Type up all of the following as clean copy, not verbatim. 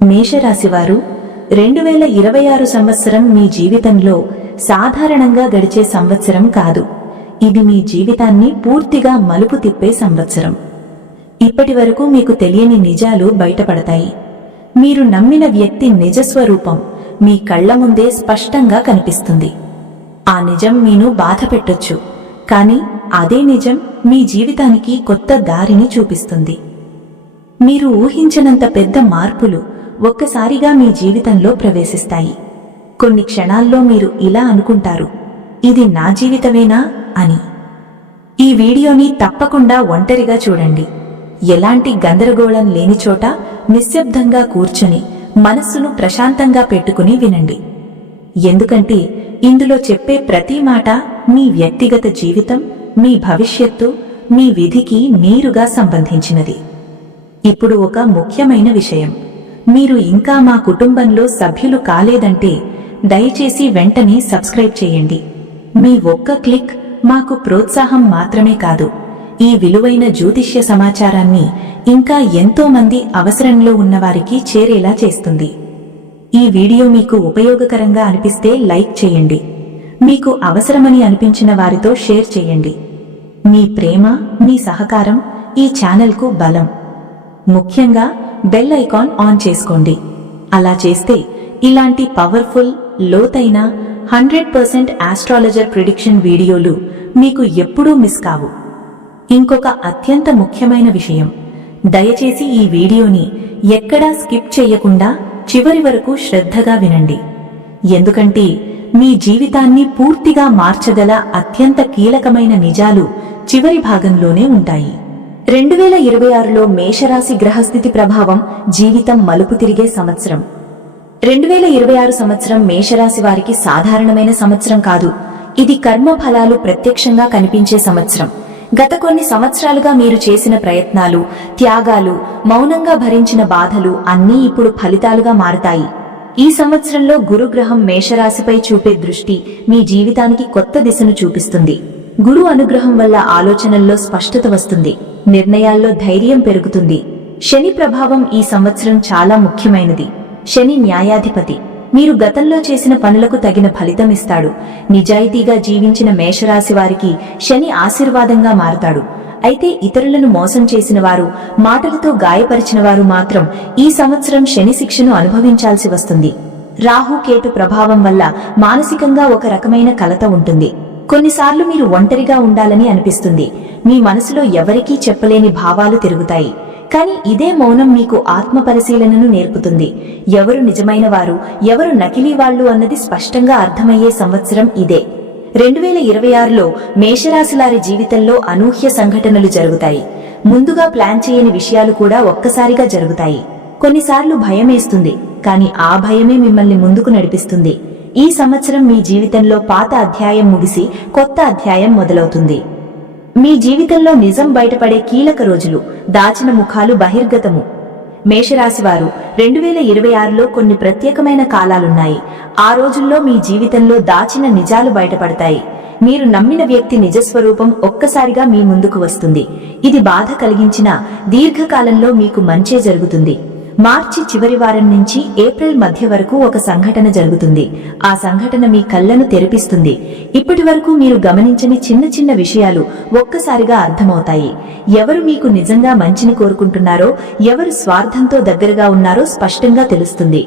మేషరాశివారు 2026 సంవత్సరం మీ జీవితంలో సాధారణంగా గడిచే సంవత్సరం కాదు. ఇది మీ జీవితాన్ని పూర్తిగా మలుపు తిప్పే సంవత్సరం. ఇప్పటివరకు మీకు తెలియని నిజాలు బయటపడతాయి. మీరు నమ్మిన వ్యక్తి నిజస్వరూపం మీ కళ్ల ముందే స్పష్టంగా కనిపిస్తుంది. ఆ నిజం మీను బాధపెట్టొచ్చు, కానీ అదే నిజం మీ జీవితానికి కొత్త దారిని చూపిస్తుంది. మీరు ఊహించనంత పెద్ద మార్పులు ఒక్కసారిగా మీ జీవితంలో ప్రవేశిస్తాయి. కొన్ని క్షణాల్లో మీరు ఇలా అనుకుంటారు, ఇది నా జీవితమేనా అని. ఈ వీడియోని తప్పకుండా ఒంటరిగా చూడండి. ఎలాంటి గందరగోళం లేని చోట నిశ్శబ్దంగా కూర్చుని మనస్సును ప్రశాంతంగా పెట్టుకుని వినండి. ఎందుకంటే ఇందులో చెప్పే ప్రతి మాట మీ వ్యక్తిగత జీవితం, మీ భవిష్యత్తు, మీ విధికి నేరుగా సంబంధించినది. ఇప్పుడు ఒక ముఖ్యమైన విషయం, మీరు ఇంకా మా కుటుంబంలో సభ్యులు కాలేదంటే దయచేసి వెంటనే సబ్స్క్రైబ్ చేయండి. మీ ఒక్క క్లిక్ మాకు ప్రోత్సాహం మాత్రమే కాదు, ఈ విలువైన జ్యోతిష్య సమాచారాన్ని ఇంకా ఎంతో మంది అవసరంలో ఉన్నవారికి చేరేలా చేస్తుంది. ఈ వీడియో మీకు ఉపయోగకరంగా అనిపిస్తే లైక్ చేయండి. మీకు అవసరమని అనిపించిన వారితో షేర్ చేయండి. మీ ప్రేమ, మీ సహకారం ఈ ఛానల్కు బలం. ముఖ్యంగా బెల్ ఐకాన్ ఆన్ చేసుకోండి. అలా చేస్తే ఇలాంటి పవర్ఫుల్, లోతైన 100% ఆస్ట్రాలజర్ ప్రిడిక్షన్ వీడియోలు మీకు ఎప్పుడూ మిస్ కావు. ఇంకొక అత్యంత ముఖ్యమైన విషయం, దయచేసి ఈ వీడియోని ఎక్కడా స్కిప్ చేయకుండా చివరి వరకు శ్రద్ధగా వినండి. ఎందుకంటే మీ జీవితాన్ని పూర్తిగా మార్చగల అత్యంత కీలకమైన నిజాలు చివరి భాగంలోనే ఉంటాయి. 2026లో మేషరాశి గ్రహస్థితి ప్రభావం జీవితం మలుపు తిరిగే సంవత్సరం. 2026 సంవత్సరం మేషరాశి వారికి సాధారణమైన సంవత్సరం కాదు. ఇది కర్మ ఫలాలు ప్రత్యక్షంగా కనిపించే సంవత్సరం. గత కొన్ని సంవత్సరాలుగా మీరు చేసిన ప్రయత్నాలు, త్యాగాలు, మౌనంగా భరించిన బాధలు అన్నీ ఇప్పుడు ఫలితాలుగా మారతాయి. ఈ సంవత్సరంలో గురుగ్రహం మేషరాశిపై చూపే దృష్టి మీ జీవితానికి కొత్త దిశను చూపిస్తుంది. గురు అనుగ్రహం వల్ల ఆలోచనల్లో స్పష్టత వస్తుంది, నిర్ణయాల్లో ధైర్యం పెరుగుతుంది. శని ప్రభావం ఈ సంవత్సరం చాలా ముఖ్యమైనది. శని న్యాయాధిపతి. మీరు గతంలో చేసిన పనులకు తగిన ఫలితం ఇస్తాడు. నిజాయితీగా జీవించిన మేషరాశి వారికి శని ఆశీర్వాదంగా మారతాడు. అయితే ఇతరులను మోసం చేసిన వారు, మాటలతో గాయపరిచిన వారు మాత్రం ఈ సంవత్సరం శని శిక్షను అనుభవించాల్సి వస్తుంది. రాహు కేతు ప్రభావం వల్ల మానసికంగా ఒక రకమైన కలత ఉంటుంది. కొన్నిసార్లు మీరు ఒంటరిగా ఉండాలని అనిపిస్తుంది. మీ మనసులో ఎవరికీ చెప్పలేని భావాలు తిరుగుతాయి. కానీ ఇదే మౌనం మీకు ఆత్మ పరిశీలనను నేర్పుతుంది. ఎవరు నిజమైన వారు, ఎవరు నకిలీ వాళ్ళు అన్నది స్పష్టంగా అర్థమయ్యే సంవత్సరం ఇదే. 2026లో మేషరాశిలారి జీవితంలో అనూహ్య సంఘటనలు జరుగుతాయి. ముందుగా ప్లాన్ చేయని విషయాలు కూడా ఒక్కసారిగా జరుగుతాయి. కొన్నిసార్లు భయమేస్తుంది, కానీ ఆ భయమే మిమ్మల్ని ముందుకు నడిపిస్తుంది. ఈ సంవత్సరం మీ జీవితంలో పాత అధ్యాయం ముగిసి కొత్త అధ్యాయం మొదలవుతుంది. మీ జీవితంలో నిజం బయటపడే కీలక రోజులు, దాచిన ముఖాలు బహిర్గతము. మేషరాశివారు 2026లో కొన్ని ప్రత్యేకమైన కాలాలున్నాయి. ఆ రోజుల్లో మీ జీవితంలో దాచిన నిజాలు బయటపడతాయి. మీరు నమ్మిన వ్యక్తి నిజస్వరూపం ఒక్కసారిగా మీ ముందుకు వస్తుంది. ఇది బాధ కలిగించినా దీర్ఘకాలంలో మీకు మంచే జరుగుతుంది. మార్చి చివరి వారం నుంచి ఏప్రిల్ మధ్య వరకు ఒక సంఘటన జరుగుతుంది. ఆ సంఘటన మీ కళ్లను తెరిపిస్తుంది. ఇప్పటి వరకు మీరు గమనించని చిన్న చిన్న విషయాలు ఒక్కసారిగా అర్థమవుతాయి. ఎవరు మీకు నిజంగా మంచిని కోరుకుంటున్నారో, ఎవరు స్వార్థంతో దగ్గరగా ఉన్నారో స్పష్టంగా తెలుస్తుంది.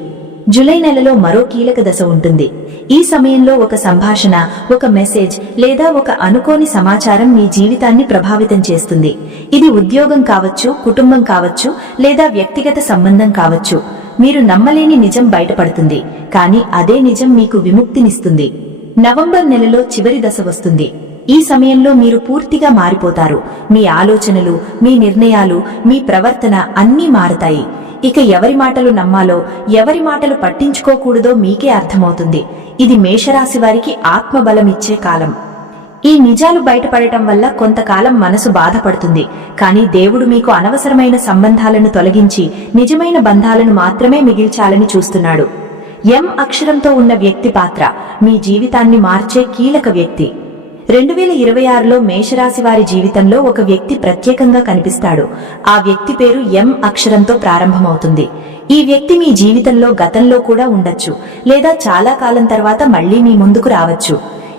జూలై నెలలో మరో కీలక దశ ఉంటుంది. ఈ సమయంలో ఒక సంభాషణ, ఒక మెసేజ్ లేదా ఒక అనుకోని సమాచారం మీ జీవితాన్ని ప్రభావితం చేస్తుంది. ఇది ఉద్యోగం కావచ్చు, కుటుంబం కావచ్చు, లేదా వ్యక్తిగత సంబంధం కావచ్చు. మీరు నమ్మలేని నిజం బయటపడుతుంది, కానీ అదే నిజం మీకు విముక్తినిస్తుంది. నవంబర్ నెలలో చివరి దశ వస్తుంది. ఈ సమయంలో మీరు పూర్తిగా మారిపోతారు. మీ ఆలోచనలు, మీ నిర్ణయాలు, మీ ప్రవర్తన అన్నీ మారతాయి. ఇక ఎవరి మాటలు నమ్మాలో, ఎవరి మాటలు పట్టించుకోకూడదో మీకే అర్థమవుతుంది. ఇది మేషరాశి వారికి ఆత్మబలమిచ్చే కాలం. ఈ నిజాలు బయటపడటం వల్ల కొంతకాలం మనసు బాధపడుతుంది, కానీ దేవుడు మీకు అనవసరమైన సంబంధాలను తొలగించి నిజమైన బంధాలను మాత్రమే మిగిల్చాలని చూస్తున్నాడు. ఎం అక్షరంతో ఉన్న వ్యక్తి పాత్ర మీ జీవితాన్ని మార్చే కీలక వ్యక్తి. 2026లో మేషరాశి వారి జీవితంలో ఒక వ్యక్తి ప్రత్యేకంగా కనిపిస్తాడు. ఆ వ్యక్తి పేరు ఎం అక్షరంతో ప్రారంభమవుతుంది. ఈ వ్యక్తి మీ జీవితంలో గతంలో కూడా ఉండొచ్చు, లేదా చాలా కాలం తర్వాత మళ్లీ మీ ముందుకు రావచ్చు.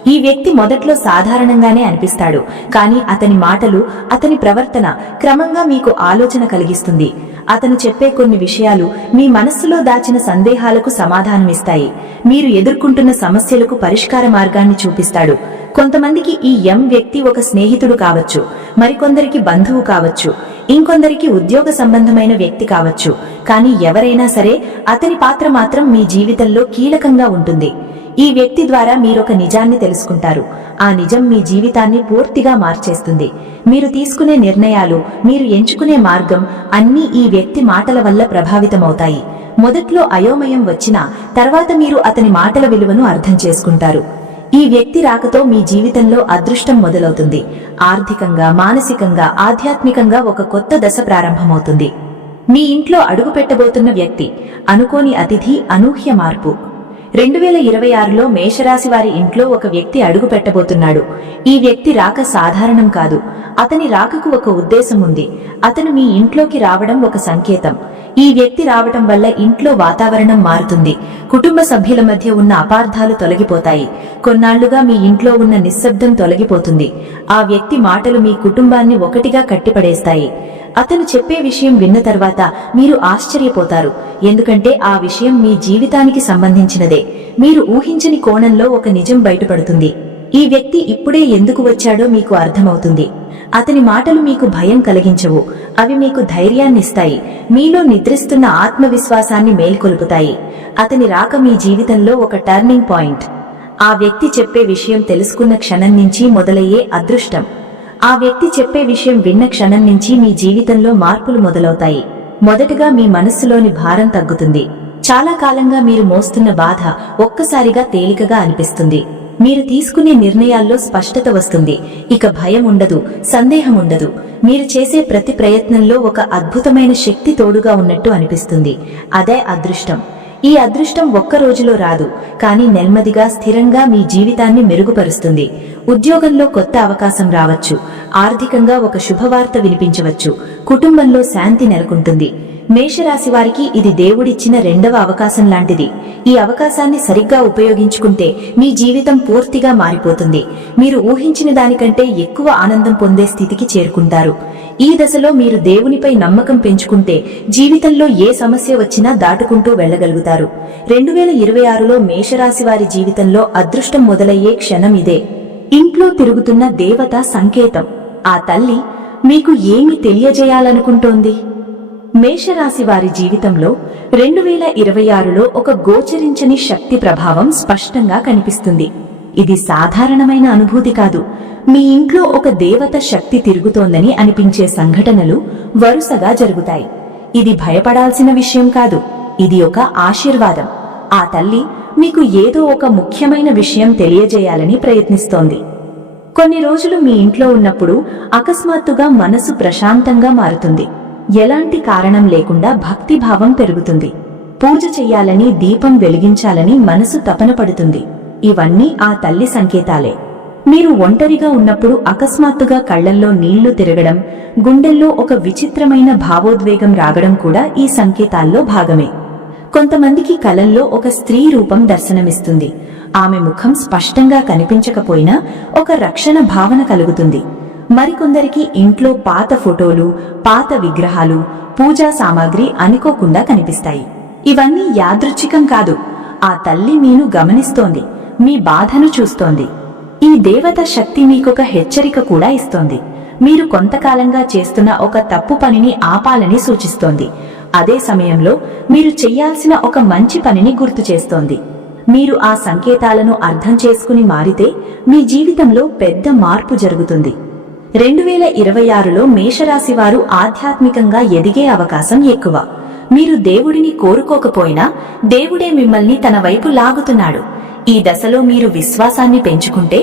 ఈ వ్యక్తి మొదట్లో సాధారణంగానే అనిపిస్తాడు, కానీ అతని మాటలు, అతని ప్రవర్తన క్రమంగా మీకు ఆలోచన కలిగిస్తుంది. అతను చెప్పే కొన్ని విషయాలు మీ మనస్సులో దాచిన సందేహాలకు సమాధానమిస్తాయి. మీరు ఎదుర్కొంటున్న సమస్యలకు పరిష్కార మార్గాన్ని చూపిస్తాడు. కొంతమందికి ఈ వ్యక్తి ఒక స్నేహితుడు కావచ్చు, మరికొందరికి బంధువు కావచ్చు, ఇంకొందరికి ఉద్యోగ సంబంధమైన వ్యక్తి కావచ్చు. కానీ ఎవరైనా సరే అతని పాత్ర మాత్రం మీ జీవితంలో కీలకంగా ఉంటుంది. ఈ వ్యక్తి ద్వారా మీరొక నిజాన్ని తెలుసుకుంటారు. ఆ నిజం మీ జీవితాన్ని పూర్తిగా మార్చేస్తుంది. మీరు తీసుకునే నిర్ణయాలు, మీరు ఎంచుకునే మార్గం అన్నీ ఈ వ్యక్తి మాటల వల్ల ప్రభావితమవుతాయి. మొదట్లో అయోమయం వచ్చినా తర్వాత మీరు అతని మాటల విలువను అర్థం చేసుకుంటారు. ఈ వ్యక్తి రాకతో మీ జీవితంలో అదృష్టం మొదలవుతుంది. ఆర్థికంగా, మానసికంగా, ఆధ్యాత్మికంగా ఒక కొత్త దశ ప్రారంభమవుతుంది. మీ ఇంట్లో అడుగుపెట్టబోతున్న వ్యక్తి, అనుకోని అతిథి, అనూహ్య మార్పు. 2026లో మేషరాశి వారి ఇంట్లో ఒక వ్యక్తి అడుగు పెట్టబోతున్నాడు. ఈ వ్యక్తి రాక సాధారణం కాదు. అతని రాకకు ఒక ఉద్దేశం ఉంది. అతను మీ ఇంట్లోకి రావడం ఒక సంకేతం. ఈ వ్యక్తి రావటం వల్ల ఇంట్లో వాతావరణం మారుతుంది. కుటుంబ సభ్యుల మధ్య ఉన్న అపార్థాలు తొలగిపోతాయి. కొన్నాళ్లుగా మీ ఇంట్లో ఉన్న నిశ్శబ్దం తొలగిపోతుంది. ఆ వ్యక్తి మాటలు మీ కుటుంబాన్ని ఒకటిగా కట్టిపడేస్తాయి. అతను చెప్పే విషయం విన్న తర్వాత మీరు ఆశ్చర్యపోతారు, ఎందుకంటే ఆ విషయం మీ జీవితానికి సంబంధించినదే. మీరు ఊహించని కోణంలో ఒక నిజం బయటపడుతుంది. ఈ వ్యక్తి ఇప్పుడే ఎందుకు వచ్చాడో మీకు అర్థమవుతుంది. అతని మాటలు మీకు భయం కలిగించవు, అవి మీకు ధైర్యాన్నిస్తాయి. మీలో నిద్రిస్తున్న ఆత్మవిశ్వాసాన్ని మేల్కొల్పుతాయి. అతని రాక మీ జీవితంలో ఒక టర్నింగ్ పాయింట్. ఆ వ్యక్తి చెప్పే విషయం తెలుసుకున్న క్షణం నుంచి మొదలయ్యే అదృష్టం. ఆ వ్యక్తి చెప్పే విషయం విన్న క్షణం నుంచి మీ జీవితంలో మార్పులు మొదలవుతాయి. మొదటగా మీ మనస్సులోని భారం తగ్గుతుంది. చాలా కాలంగా మీరు మోస్తున్న బాధ ఒక్కసారిగా తేలికగా అనిపిస్తుంది. మీరు తీసుకునే నిర్ణయాల్లో స్పష్టత వస్తుంది. ఇక భయం ఉండదు, సందేహం ఉండదు. మీరు చేసే ప్రతి ప్రయత్నంలో ఒక అద్భుతమైన శక్తి తోడుగా ఉన్నట్టు అనిపిస్తుంది. అదే అదృష్టం. ఈ అదృష్టం ఒక్క రోజులో రాదు, కానీ నెమ్మదిగా, స్థిరంగా మీ జీవితాన్ని మెరుగుపరుస్తుంది. ఉద్యోగంలో కొత్త అవకాశం రావచ్చు, ఆర్థికంగా ఒక శుభవార్త వినిపించవచ్చు, కుటుంబంలో శాంతి నెలకొంటుంది. మేషరాశి వారికి ఇది దేవుడిచ్చిన రెండవ అవకాశం లాంటిది. ఈ అవకాశాన్ని సరిగ్గా ఉపయోగించుకుంటే మీ జీవితం పూర్తిగా మారిపోతుంది. మీరు ఊహించిన దానికంటే ఎక్కువ ఆనందం పొందే స్థితికి చేరుకుంటారు. ఈ దశలో మీరు దేవునిపై నమ్మకం పెంచుకుంటే జీవితంలో ఏ సమస్య వచ్చినా దాటుకుంటూ వెళ్లగలుగుతారు. 2026లో మేషరాశి వారి జీవితంలో అదృష్టం మొదలయ్యే క్షణం ఇదే. ఇంట్లో తిరుగుతున్న దేవత సంకేతం. ఆ తల్లి మీకు ఏమి తెలియజేయాలనుకుంటోంది? మేషరాశి వారి జీవితంలో 2026లో ఒక గోచరించని శక్తి ప్రభావం స్పష్టంగా కనిపిస్తుంది. ఇది సాధారణమైన అనుభూతి కాదు. మీ ఇంట్లో ఒక దేవత శక్తి తిరుగుతోందని అనిపించే సంఘటనలు వరుసగా జరుగుతాయి. ఇది భయపడాల్సిన విషయం కాదు, ఇది ఒక ఆశీర్వాదం. ఆ తల్లి మీకు ఏదో ఒక ముఖ్యమైన విషయం తెలియజేయాలని ప్రయత్నిస్తోంది. కొన్ని రోజులు మీ ఇంట్లో ఉన్నప్పుడు అకస్మాత్తుగా మనసు ప్రశాంతంగా మారుతుంది. ఎలాంటి కారణం లేకుండా భక్తిభావం పెరుగుతుంది. పూజ చెయ్యాలని, దీపం వెలిగించాలని మనసు తపన పడుతుంది. ఇవన్నీ ఆ తల్లి సంకేతాలే. మీరు ఒంటరిగా ఉన్నప్పుడు అకస్మాత్తుగా కళ్లల్లో నీళ్లు తిరగడం, గుండెల్లో ఒక విచిత్రమైన భావోద్వేగం రాగడం కూడా ఈ సంకేతాల్లో భాగమే. కొంతమందికి కలల్లో ఒక స్త్రీ రూపం దర్శనమిస్తుంది. ఆమె ముఖం స్పష్టంగా కనిపించకపోయినా ఒక రక్షణ భావన కలుగుతుంది. మరికొందరికి ఇంట్లో పాత ఫోటోలు, పాత విగ్రహాలు, పూజా సామాగ్రి అనుకోకుండా కనిపిస్తాయి. ఇవన్నీ యాదృచ్ఛికం కాదు. ఆ తల్లి మీను గమనిస్తోంది, మీ బాధను చూస్తోంది. ఈ దేవత శక్తి మీకొక హెచ్చరిక కూడా ఇస్తోంది. మీరు కొంతకాలంగా చేస్తున్న ఒక తప్పు పనిని ఆపాలని సూచిస్తోంది. అదే సమయంలో మీరు చెయ్యాల్సిన ఒక మంచి పనిని గుర్తు చేస్తోంది. మీరు ఆ సంకేతాలను అర్థం చేసుకుని మారితే మీ జీవితంలో పెద్ద మార్పు జరుగుతుంది. 2026లో మేషరాశి వారు ఆధ్యాత్మికంగా ఎదిగే అవకాశం ఎక్కువ. మీరు దేవుడిని కోరుకోకపోయినా దేవుడే మిమ్మల్ని తన వైపు లాగుతున్నాడు. ఈ దశలో మీరు విశ్వాసాన్ని పెంచుకుంటే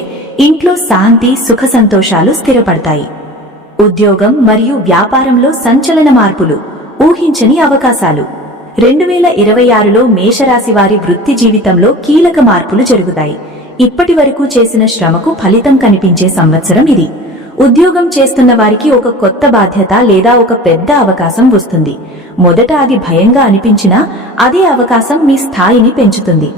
ఇంట్లో శాంతి, సుఖ సంతోషాలు స్థిరపడతాయి. ఉద్యోగం మరియు వ్యాపారంలో సంచలన మార్పులు, ఊహించని అవకాశాలు. 2026లో మేషరాశి వారి వృత్తి జీవితంలో కీలక మార్పులు జరుగుతాయి. ఇప్పటి వరకు చేసిన శ్రమకు ఫలితం కనిపించే సంవత్సరం ఇది. ఉద్యోగం చేస్తున్న వారికి ఒక కొత్త బాధ్యత లేదా ఒక పెద్ద అవకాశం వస్తుంది. మొదట అది భయంగా అనిపించినా అదే అవకాశం మీ స్థాయిని పెంచుతుంది.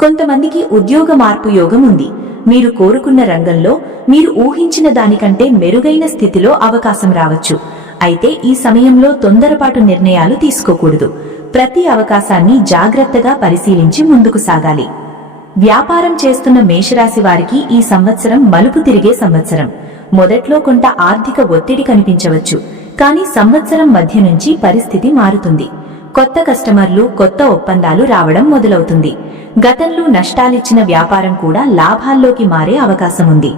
కొంతమందికి ఉద్యోగ మార్పు యోగం ఉంది. మీరు కోరుకున్న రంగంలో మీరు ఊహించిన దానికంటే మెరుగైన స్థితిలో అవకాశం రావచ్చు. అయితే ఈ సమయంలో తొందరపాటు నిర్ణయాలు తీసుకోకూడదు. ప్రతి అవకాశాన్ని జాగ్రత్తగా పరిశీలించి ముందుకు సాగాలి. వ్యాపారం చేస్తున్న మేషరాశి వారికి ఈ సంవత్సరం మలుపు తిరిగే సంవత్సరం. మొదట్లో కొంత ఆర్థిక ఒత్తిడి కనిపించవచ్చు, కానీ సంవత్సరం మధ్య నుంచి పరిస్థితి మారుతుంది. కొత్త కస్టమర్లు, కొత్త ఒప్పందాలు రావడం మొదలవుతుంది. గతంలో నష్టాలిచ్చిన వ్యాపారం కూడా లాభాల్లోకి మారే అవకాశం ఉంది.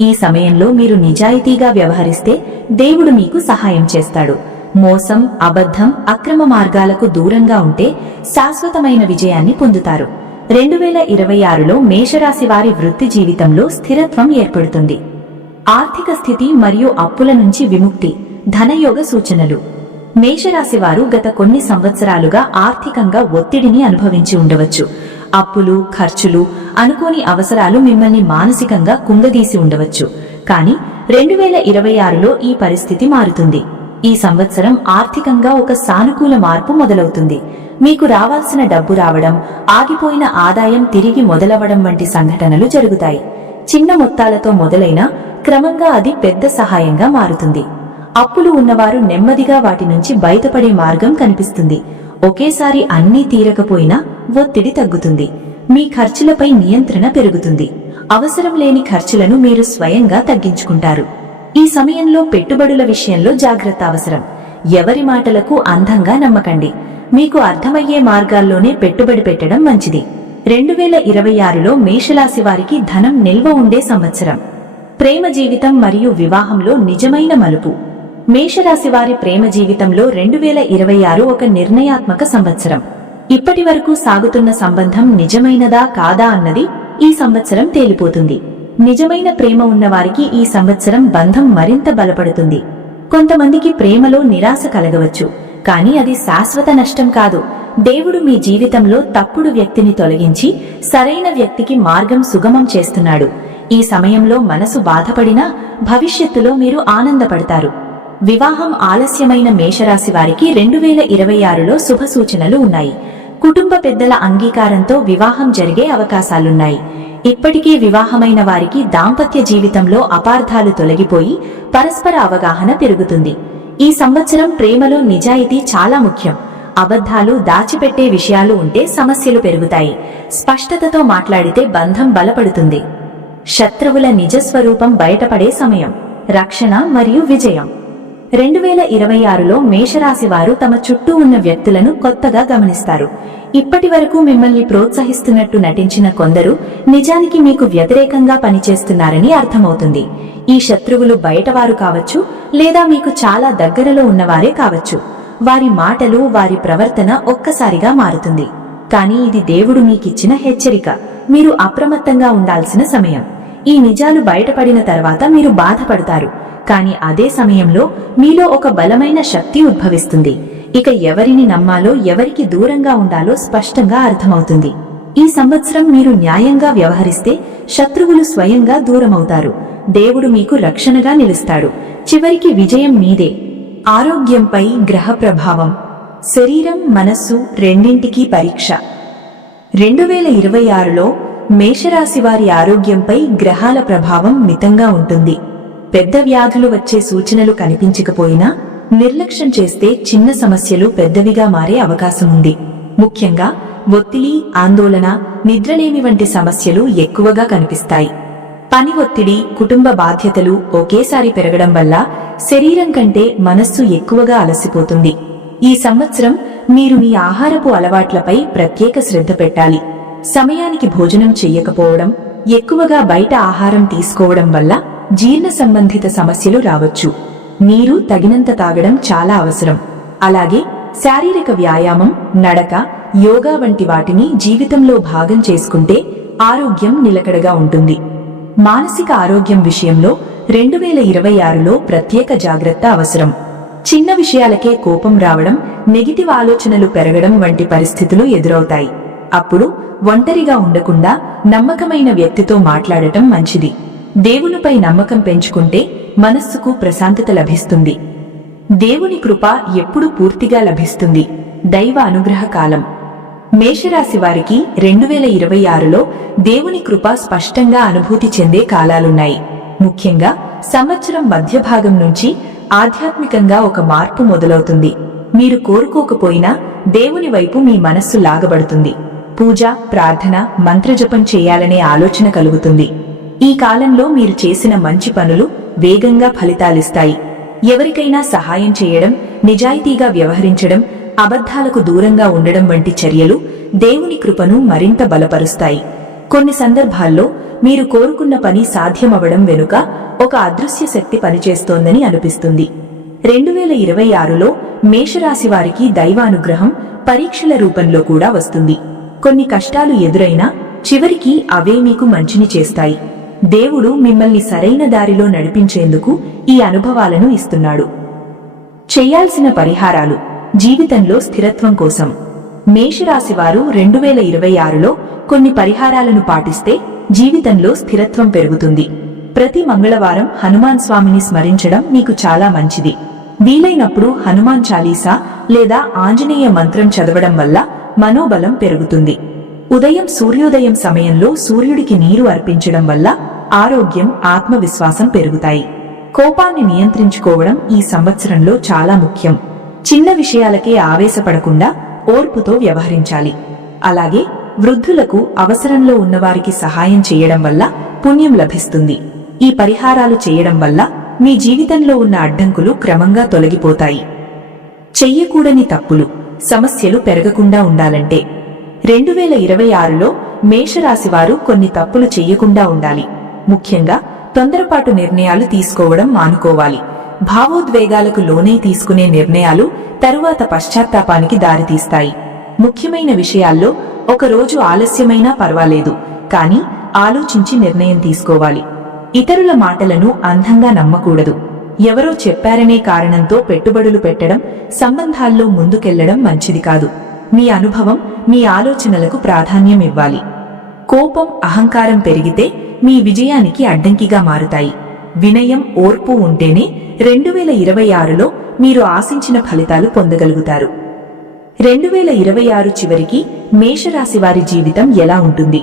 ఈ సమయంలో మీరు నిజాయితీగా వ్యవహరిస్తే దేవుడు మీకు సహాయం చేస్తాడు. మోసం, అబద్ధం, అక్రమ మార్గాలకు దూరంగా ఉంటే శాశ్వతమైన విజయాన్ని పొందుతారు. 2026లో మేషరాశి వారి వృత్తి జీవితంలో స్థిరత్వం ఏర్పడుతుంది. ఆర్థిక స్థితి మరియు అప్పుల నుంచి విముక్తి, ధనయోగ సూచనలు. మేషరాశి వారు గత కొన్ని సంవత్సరాలుగా ఆర్థికంగా ఒత్తిడిని అనుభవించి ఉండవచ్చు. అప్పులు, ఖర్చులు, అనుకోని అవసరాలు మిమ్మల్ని మానసికంగా కుంగదీసి ఉండవచ్చు. కానీ 2026లో ఈ పరిస్థితి మారుతుంది. ఈ సంవత్సరం ఆర్థికంగా ఒక సానుకూల మార్పు మొదలవుతుంది. మీకు రావాల్సిన డబ్బు రావడం, ఆగిపోయిన ఆదాయం తిరిగి మొదలవడం వంటి సంఘటనలు జరుగుతాయి. చిన్న మొత్తాలతో మొదలైన క్రమంగా అది పెద్ద సహాయంగా మారుతుంది. అప్పులు ఉన్నవారు నెమ్మదిగా వాటి నుంచి బయటపడే మార్గం కనిపిస్తుంది. ఒకేసారి అన్నీ తీరకపోయినా ఒత్తిడి తగ్గుతుంది. మీ ఖర్చులపై నియంత్రణ పెరుగుతుంది. అవసరం లేని ఖర్చులను మీరు స్వయంగా తగ్గించుకుంటారు. ఈ సమయంలో పెట్టుబడుల విషయంలో జాగ్రత్త అవసరం. ఎవరి మాటలకు అంధంగా నమ్మకండి. మీకు అర్థమయ్యే మార్గాల్లోనే పెట్టుబడి పెట్టడం మంచిది. 2026లో మేషరాశి వారికి ధనం నిల్వ ఉండే సంవత్సరం. ప్రేమ జీవితం మరియు వివాహంలో నిజమైన మలుపు. మేషరాశి వారి ప్రేమ జీవితంలో 2026 ఒక నిర్ణయాత్మక సంవత్సరం. ఇప్పటి వరకు సాగుతున్న సంబంధం నిజమైనదా కాదా అన్నది ఈ సంవత్సరం తేలిపోతుంది. నిజమైన ప్రేమ ఉన్నవారికి ఈ సంవత్సరం బంధం మరింత బలపడుతుంది. కొంతమందికి ప్రేమలో నిరాశ కలగవచ్చు, కానీ అది శాశ్వత నష్టం కాదు. దేవుడు మీ జీవితంలో తప్పుడు వ్యక్తిని తొలగించి సరైన వ్యక్తికి మార్గం సుగమం చేస్తున్నాడు. ఈ సమయంలో మనసు బాధపడినా భవిష్యత్తులో మీరు ఆనందపడతారు. వివాహం ఆలస్యమైన మేషరాశి వారికి 2026లో శుభ సూచనలు ఉన్నాయి. కుటుంబ పెద్దల అంగీకారంతో వివాహం జరిగే అవకాశాలున్నాయి. ఇప్పటికీ వివాహమైన వారికి దాంపత్య జీవితంలో అపార్థాలు తొలగిపోయి పరస్పర అవగాహన పెరుగుతుంది. ఈ సంవత్సరం ప్రేమలో నిజాయితీ చాలా ముఖ్యం. అబద్ధాలు, దాచిపెట్టే విషయాలు ఉంటే సమస్యలు పెరుగుతాయి. స్పష్టతతో మాట్లాడితే బంధం బలపడుతుంది. శత్రువుల నిజస్వరూపం బయటపడే సమయం. రక్షణ మరియు విజయం. 2026లో మేషరాశి వారు తమ చుట్టూ ఉన్న వ్యక్తులను కొత్తగా గమనిస్తారు. ఇప్పటి వరకు మిమ్మల్ని ప్రోత్సహిస్తున్నట్టు నటించిన కొందరు నిజానికి మీకు వ్యతిరేకంగా పనిచేస్తున్నారని అర్థమవుతుంది. ఈ శత్రువులు బయటవారు కావచ్చు, లేదా మీకు చాలా దగ్గరలో ఉన్నవారే కావచ్చు. వారి మాటలు, వారి ప్రవర్తన ఒక్కసారిగా మారుతుంది. కానీ ఇది దేవుడు మీకిచ్చిన హెచ్చరిక. మీరు అప్రమత్తంగా ఉండాల్సిన సమయం. ఈ నిజాలు బయటపడిన తర్వాత మీరు బాధపడతారు, కానీ అదే సమయంలో మీలో ఒక బలమైన శక్తి ఉద్భవిస్తుంది. ఇక ఎవరిని నమ్మాలో, ఎవరికి దూరంగా ఉండాలో స్పష్టంగా అర్థమవుతుంది. ఈ సంవత్సరం మీరు న్యాయంగా వ్యవహరిస్తే శత్రువులు స్వయంగా దూరమవుతారు. దేవుడు మీకు రక్షణగా నిలుస్తాడు. చివరికి విజయం మీదే. ఆరోగ్యంపై గ్రహ ప్రభావం. శరీరం, మనస్సు రెండింటికీ పరీక్ష. 2026లో మేషరాశి వారి ఆరోగ్యంపై గ్రహాల ప్రభావం మితంగా ఉంటుంది. పెద్ద వ్యాధులు వచ్చే సూచనలు కనిపించకపోయినా నిర్లక్ష్యం చేస్తే చిన్న సమస్యలు పెద్దవిగా మారే అవకాశం ఉంది. ముఖ్యంగా ఒత్తిడి, ఆందోళన, నిద్రలేమి వంటి సమస్యలు ఎక్కువగా కనిపిస్తాయి. పని ఒత్తిడి, కుటుంబ బాధ్యతలు ఒకేసారి పెరగడం వల్ల శరీరం కంటే మనస్సు ఎక్కువగా అలసిపోతుంది. ఈ సంవత్సరం మీరు మీ ఆహారపు అలవాట్లపై ప్రత్యేక శ్రద్ధ పెట్టాలి. సమయానికి భోజనం చెయ్యకపోవడం, ఎక్కువగా బయట ఆహారం తీసుకోవడం వల్ల జీర్ణ సంబంధిత సమస్యలు రావచ్చు. నీరు తగినంత తాగడం చాలా అవసరం. అలాగే శారీరక వ్యాయామం, నడక, యోగా వంటి వాటిని జీవితంలో భాగం చేసుకుంటే ఆరోగ్యం నిలకడగా ఉంటుంది. మానసిక ఆరోగ్యం విషయంలో 2026లో ప్రత్యేక జాగ్రత్త అవసరం. చిన్న విషయాలకే కోపం రావడం, నెగిటివ్ ఆలోచనలు పెరగడం వంటి పరిస్థితులు ఎదురవుతాయి. అప్పుడు ఒంటరిగా ఉండకుండా నమ్మకమైన వ్యక్తితో మాట్లాడటం మంచిది. దేవునిపై నమ్మకం పెంచుకుంటే మనస్సుకు ప్రశాంతత లభిస్తుంది. దేవుని కృప ఎప్పుడు పూర్తిగా లభిస్తుంది. దైవ అనుగ్రహ కాలం. మేషరాశి వారికి 2026లో దేవుని కృప స్పష్టంగా అనుభూతి చెందే కాలాలున్నాయి. ముఖ్యంగా సంవత్సరం మధ్యభాగం నుంచి ఆధ్యాత్మికంగా ఒక మార్పు మొదలవుతుంది. మీరు కోరుకోకపోయినా దేవుని వైపు మీ మనస్సు లాగబడుతుంది. పూజ, ప్రార్థన, మంత్రజపం చేయాలనే ఆలోచన కలుగుతుంది. ఈ కాలంలో మీరు చేసిన మంచి పనులు వేగంగా ఫలితాలిస్తాయి. ఎవరికైనా సహాయం చేయడం, నిజాయితీగా వ్యవహరించడం, అబద్ధాలకు దూరంగా ఉండడం వంటి చర్యలు దేవుని కృపను మరింత బలపరుస్తాయి. కొన్ని సందర్భాల్లో మీరు కోరుకున్న పని సాధ్యమవడం వెనుక ఒక అదృశ్య శక్తి పనిచేస్తోందని అనిపిస్తుంది. 2026లో మేషరాశి వారికి దైవానుగ్రహం పరీక్షల రూపంలో కూడా వస్తుంది. కొన్ని కష్టాలు ఎదురైనా చివరికి అవే మీకు మంచిని చేస్తాయి. దేవుడు మిమ్మల్ని సరైన దారిలో నడిపించేందుకు ఈ అనుభవాలను ఇస్తున్నాడు. చెయ్యాల్సిన పరిహారాలు. జీవితంలో స్థిరత్వం కోసం మేషరాశివారు 2026లో కొన్ని పరిహారాలను పాటిస్తే జీవితంలో స్థిరత్వం పెరుగుతుంది. ప్రతి మంగళవారం హనుమాన్ స్వామిని స్మరించడం మీకు చాలా మంచిది. వీలైనప్పుడు హనుమాన్ చాలీసా లేదా ఆంజనేయ మంత్రం చదవడం వల్ల మనోబలం పెరుగుతుంది. ఉదయం సూర్యోదయం సమయంలో సూర్యుడికి నీరు అర్పించడం వల్ల ఆరోగ్యం, ఆత్మవిశ్వాసం పెరుగుతాయి. కోపాన్ని నియంత్రించుకోవడం ఈ సంవత్సరంలో చాలా ముఖ్యం. చిన్న విషయాలకే ఆవేశపడకుండా ఓర్పుతో వ్యవహరించాలి. అలాగే వృద్ధులకు, అవసరంలో ఉన్నవారికి సహాయం చేయడం వల్ల పుణ్యం లభిస్తుంది. ఈ పరిహారాలు చేయడం వల్ల మీ జీవితంలో ఉన్న అడ్డంకులు క్రమంగా తొలగిపోతాయి. చెయ్యకూడని తప్పులు. సమస్యలు పెరగకుండా ఉండాలంటే 2026లో మేషరాశివారు కొన్ని తప్పులు చెయ్యకుండా ఉండాలి. ముఖ్యంగా తొందరపాటు నిర్ణయాలు తీసుకోవడం మానుకోవాలి. భావోద్వేగాలకు లోనై తీసుకునే నిర్ణయాలు తరువాత పశ్చాత్తాపానికి దారితీస్తాయి. ముఖ్యమైన విషయాల్లో ఒక రోజు ఆలస్యమైనా పర్వాలేదు, కానీ ఆలోచించి నిర్ణయం తీసుకోవాలి. ఇతరుల మాటలను అంధంగా నమ్మకూడదు. ఎవరో చెప్పారనే కారణంతో పెట్టుబడులు పెట్టడం, సంబంధాల్లో ముందుకెళ్లడం మంచిది కాదు. మీ అనుభవం, మీ ఆలోచనలకు ప్రాధాన్యం ఇవ్వాలి. కోపం, అహంకారం పెరిగితే మీ విజయానికి అడ్డంకిగా మారుతాయి. వినయం, ఓర్పు ఉంటేనే 2026లో మీరు ఆశించిన ఫలితాలు పొందగలుగుతారు. 2026 చివరికి మేషరాశి వారి జీవితం ఎలా ఉంటుంది?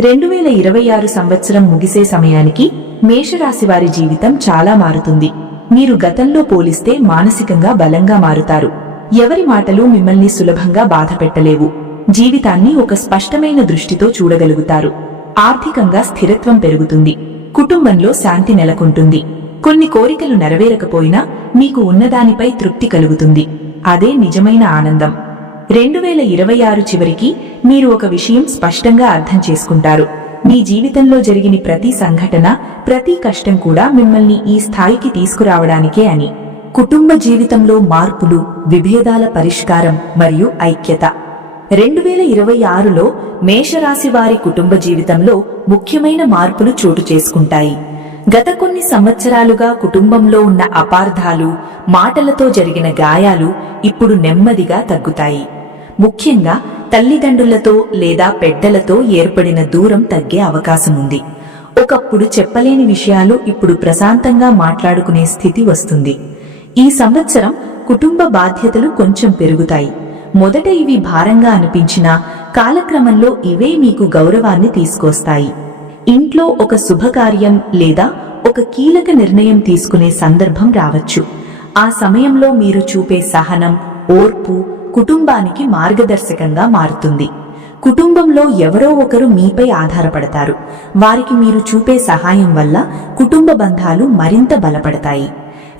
2026 సంవత్సరం ముగిసే సమయానికి మేషరాశి వారి జీవితం చాలా మారుతుంది. మీరు గతంలో పోలిస్తే మానసికంగా బలంగా మారుతారు. ఎవరి మాటలు మిమ్మల్ని సులభంగా బాధపెట్టలేవు. జీవితాన్ని ఒక స్పష్టమైన దృష్టితో చూడగలుగుతారు. ఆర్థికంగా స్థిరత్వం పెరుగుతుంది. కుటుంబంలో శాంతి నెలకొంటుంది. కొన్ని కోరికలు నెరవేరకపోయినా మీకు ఉన్నదానిపై తృప్తి కలుగుతుంది. అదే నిజమైన ఆనందం. 2026 చివరికి మీరు ఒక విషయం స్పష్టంగా అర్థం చేసుకుంటారు. మీ జీవితంలో జరిగిన ప్రతి సంఘటన, ప్రతి కష్టం కూడా మిమ్మల్ని ఈ స్థాయికి తీసుకురావడానికే అని. కుటుంబ జీవితంలో మార్పులు, విభేదాల పరిష్కారం మరియు ఐక్యత. 2026లో మేషరాశి వారి కుటుంబ జీవితంలో ముఖ్యమైన మార్పులు చోటు చేసుకుంటాయి. గత కొన్ని సంవత్సరాలుగా కుటుంబంలో ఉన్న అపార్థాలు, మాటలతో జరిగిన గాయాలు ఇప్పుడు నెమ్మదిగా తగ్గుతాయి. ముఖ్యంగా తల్లిదండ్రులతో లేదా పెద్దలతో ఏర్పడిన దూరం తగ్గే అవకాశముంది. ఒకప్పుడు చెప్పలేని విషయాలు ఇప్పుడు ప్రశాంతంగా మాట్లాడుకునే స్థితి వస్తుంది. ఈ సంవత్సరం కుటుంబ బాధ్యతలు కొంచెం పెరుగుతాయి. మొదట ఇవి భారంగా అనిపించినా కాలక్రమంలో ఇవే మీకు గౌరవాన్ని తీసుకొస్తాయి. ఇంట్లో ఒక శుభకార్యం లేదా ఒక కీలక నిర్ణయం తీసుకునే సందర్భం రావచ్చు. ఆ సమయంలో మీరు చూపే సహనం, ఓర్పు కుటుంబానికి మార్గదర్శకంగా మారుతుంది. కుటుంబంలో ఎవరో ఒకరు మీపై ఆధారపడతారు. వారికి మీరు చూపే సహాయం వల్ల కుటుంబ బంధాలు మరింత బలపడతాయి.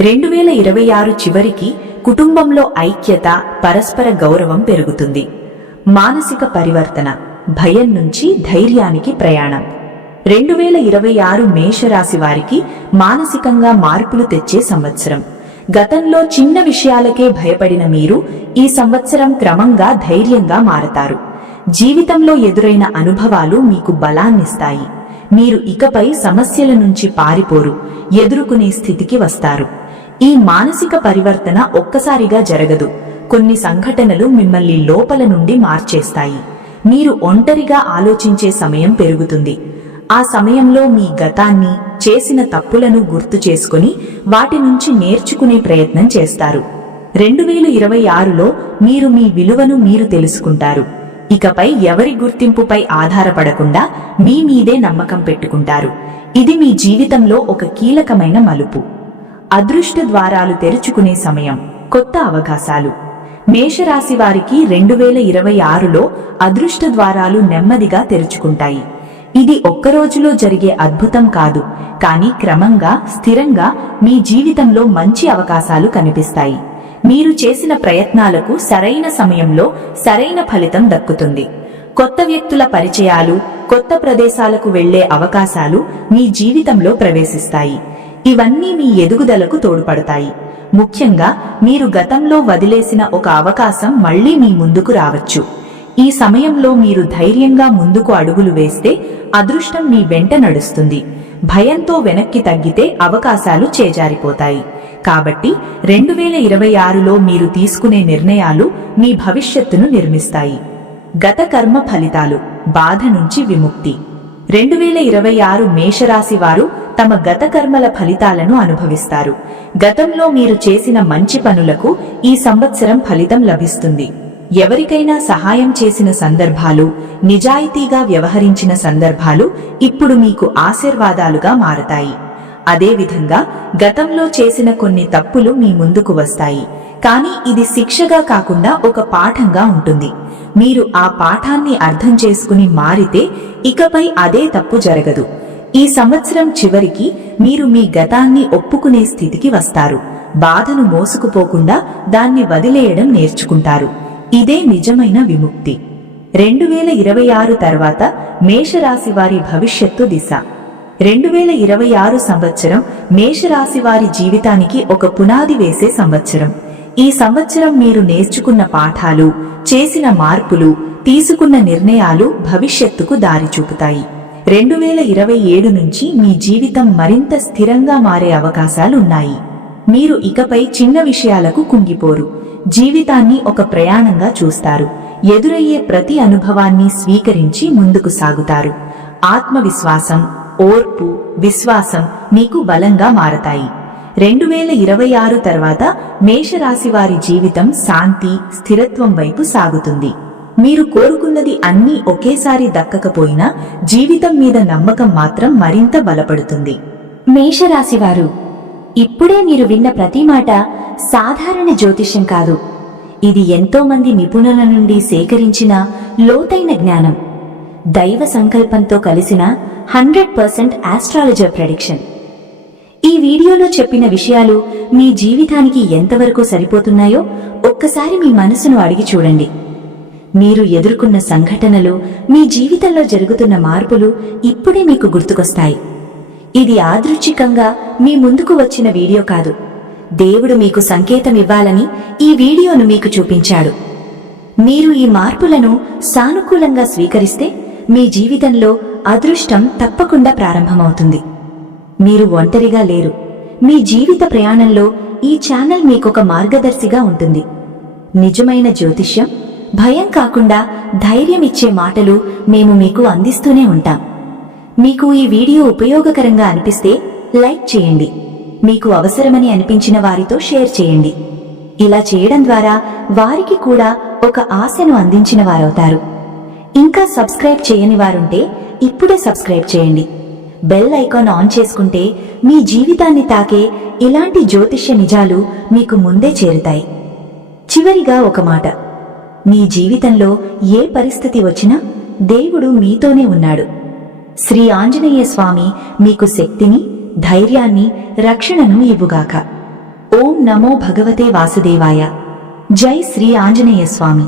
2026 చివరికి కుటుంబంలో ఐక్యత, పరస్పర గౌరవం పెరుగుతుంది. మానసిక పరివర్తన. భయం నుంచి ధైర్యానికి ప్రయాణం. 2026 మేషరాశి వారికి మానసికంగా మార్పులు తెచ్చే సంవత్సరం. గతంలో చిన్న విషయాలకే భయపడిన మీరు ఈ సంవత్సరం క్రమంగా ధైర్యంగా మారతారు. జీవితంలో ఎదురైన అనుభవాలు మీకు బలాన్నిస్తాయి. మీరు ఇకపై సమస్యల నుంచి పారిపోరు, ఎదుర్కొనే స్థితికి వస్తారు. ఈ మానసిక పరివర్తన ఒక్కసారిగా జరగదు. కొన్ని సంఘటనలు మిమ్మల్ని లోపల నుండి మార్చేస్తాయి. మీరు ఒంటరిగా ఆలోచించే సమయం పెరుగుతుంది. ఆ సమయంలో మీ గతాన్ని, చేసిన తప్పులను గుర్తు చేసుకుని వాటి నుంచి నేర్చుకునే ప్రయత్నం చేస్తారు. 2026లో మీరు మీ విలువను మీరు తెలుసుకుంటారు. ఇకపై ఎవరి గుర్తింపుపై ఆధారపడకుండా మీ మీదే నమ్మకం పెట్టుకుంటారు. ఇది మీ జీవితంలో ఒక కీలకమైన మలుపు. అదృష్ట ద్వారాలు తెరుచుకునే సమయం, కొత్త అవకాశాలు. మేషరాశి వారికి 2026లో అదృష్ట ద్వారాలు నెమ్మదిగా తెరుచుకుంటాయి. ఇది ఒక్కరోజులో జరిగే అద్భుతం కాదు, కానీ క్రమంగా, స్థిరంగా మీ జీవితంలో మంచి అవకాశాలు కనిపిస్తాయి. మీరు చేసిన ప్రయత్నాలకు సరైన సమయంలో సరైన ఫలితం దక్కుతుంది. కొత్త వ్యక్తుల పరిచయాలు, కొత్త ప్రదేశాలకు వెళ్లే అవకాశాలు మీ జీవితంలో ప్రవేశిస్తాయి. ఇవన్నీ మీ ఎదుగుదలకు తోడ్పడతాయి. ముఖ్యంగా మీరు గతంలో వదిలేసిన ఒక అవకాశం మళ్లీ మీ ముందుకు రావచ్చు. ఈ సమయంలో మీరు ధైర్యంగా ముందుకు అడుగులు వేస్తే అదృష్టం మీ వెంట నడుస్తుంది. భయంతో వెనక్కి తగ్గితే అవకాశాలు చేజారిపోతాయి. కాబట్టి 2026లో మీరు తీసుకునే నిర్ణయాలు మీ భవిష్యత్తును నిర్మిస్తాయి. గత కర్మ ఫలితాలు, బాధ నుంచి విముక్తి. 2026 మేషరాశి వారు తమ గత కర్మల ఫలితాలను అనుభవిస్తారు. గతంలో మీరు చేసిన మంచి పనులకు ఈ సంవత్సరం ఫలితం లభిస్తుంది. ఎవరికైనా సహాయం చేసిన సందర్భాలు, నిజాయితీగా వ్యవహరించిన సందర్భాలు ఇప్పుడు మీకు ఆశీర్వాదాలుగా మారతాయి. అదేవిధంగా గతంలో చేసిన కొన్ని తప్పులు మీ ముందుకు వస్తాయి, కానీ ఇది శిక్షగా కాకుండా ఒక పాఠంగా ఉంటుంది. మీరు ఆ పాఠాన్ని అర్థం చేసుకుని మారితే ఇకపై అదే తప్పు జరగదు. ఈ సంవత్సరం చివరికి మీరు మీ గతాన్ని ఒప్పుకునే స్థితికి వస్తారు. బాధను మోసుకుపోకుండా దాన్ని వదిలేయడం నేర్చుకుంటారు. ఇదే నిజమైన విముక్తి. 2026 తర్వాత మేషరాశి వారి భవిష్యత్తు దిశ. 2026 సంవత్సరం మేషరాశి వారి జీవితానికి ఒక పునాది వేసే సంవత్సరం. ఈ సంవత్సరం మీరు నేర్చుకున్న పాఠాలు, చేసిన మార్పులు, తీసుకున్న నిర్ణయాలు భవిష్యత్తుకు దారి చూపుతాయి. 2027 నుంచి మీ జీవితం మరింత స్థిరంగా మారే అవకాశాలున్నాయి. మీరు ఇకపై చిన్న విషయాలకు కుంగిపోరు. జీవితాన్ని ఒక ప్రయాణంగా చూస్తారు. ఎదురయ్యే ప్రతి అనుభవాన్ని స్వీకరించి ముందుకు సాగుతారు. ఆత్మవిశ్వాసం, ఓర్పు, విశ్వాసం మీకు బలంగా మారతాయి. 2026 తర్వాత మేషరాశి వారి జీవితం శాంతి, స్థిరత్వం వైపు సాగుతుంది. మీరు కోరుకున్నది అన్నీ ఒకేసారి దక్కకపోయినా జీవితం మీద నమ్మకం మాత్రం మరింత బలపడుతుంది. మేషరాశివారు, ఇప్పుడే మీరు విన్న ప్రతి మాట సాధారణ జ్యోతిష్యం కాదు. ఇది ఎంతో మంది నిపుణుల నుండి సేకరించిన లోతైన జ్ఞానం. దైవ సంకల్పంతో కలిసిన 100% ఆస్ట్రాలజర్ ప్రెడిక్షన్. ఈ వీడియోలో చెప్పిన విషయాలు మీ జీవితానికి ఎంతవరకు సరిపోతున్నాయో ఒక్కసారి మీ మనసును అడిగి చూడండి. మీరు ఎదుర్కొన్న సంఘటనలు, మీ జీవితంలో జరుగుతున్న మార్పులు ఇప్పుడే మీకు గుర్తుకొస్తాయి. ఇది యాదృచ్ఛికంగా మీ ముందుకు వచ్చిన వీడియో కాదు. దేవుడు మీకు సంకేతం ఇవ్వాలని ఈ వీడియోను మీకు చూపించాడు. మీరు ఈ మార్పులను సానుకూలంగా స్వీకరిస్తే మీ జీవితంలో అదృష్టం తప్పకుండా ప్రారంభమవుతుంది. మీరు ఒంటరిగా లేరు. మీ జీవిత ప్రయాణంలో ఈ ఛానల్ మీకొక మార్గదర్శిగా ఉంటుంది. నిజమైన జ్యోతిష్యం, భయం కాకుండా ధైర్యం ఇచ్చే మాటలు మేము మీకు అందిస్తూనే ఉంటాం. మీకు ఈ వీడియో ఉపయోగకరంగా అనిపిస్తే లైక్ చేయండి. మీకు అవసరమని అనిపించిన వారితో షేర్ చేయండి. ఇలా చేయడం ద్వారా వారికి కూడా ఒక ఆశను అందించిన వారవుతారు. ఇంకా సబ్స్క్రైబ్ చేయని వారుంటే ఇప్పుడే సబ్స్క్రైబ్ చేయండి. బెల్ ఐకాన్ ఆన్ చేసుకుంటే మీ జీవితాన్ని తాకే ఇలాంటి జ్యోతిష్య నిజాలు మీకు ముందే చేరుతాయి. చివరిగా ఒక మాట, మీ జీవితంలో ఏ పరిస్థితి వచ్చినా దేవుడు మీతోనే ఉన్నాడు. శ్రీ ఆంజనేయ స్వామి మీకు శక్తిని, ధైర్యాన్ని, రక్షణను ఇవ్వుగాక. ఓం నమో భగవతే వాసుదేవాయ. జై శ్రీ ఆంజనేయ స్వామి.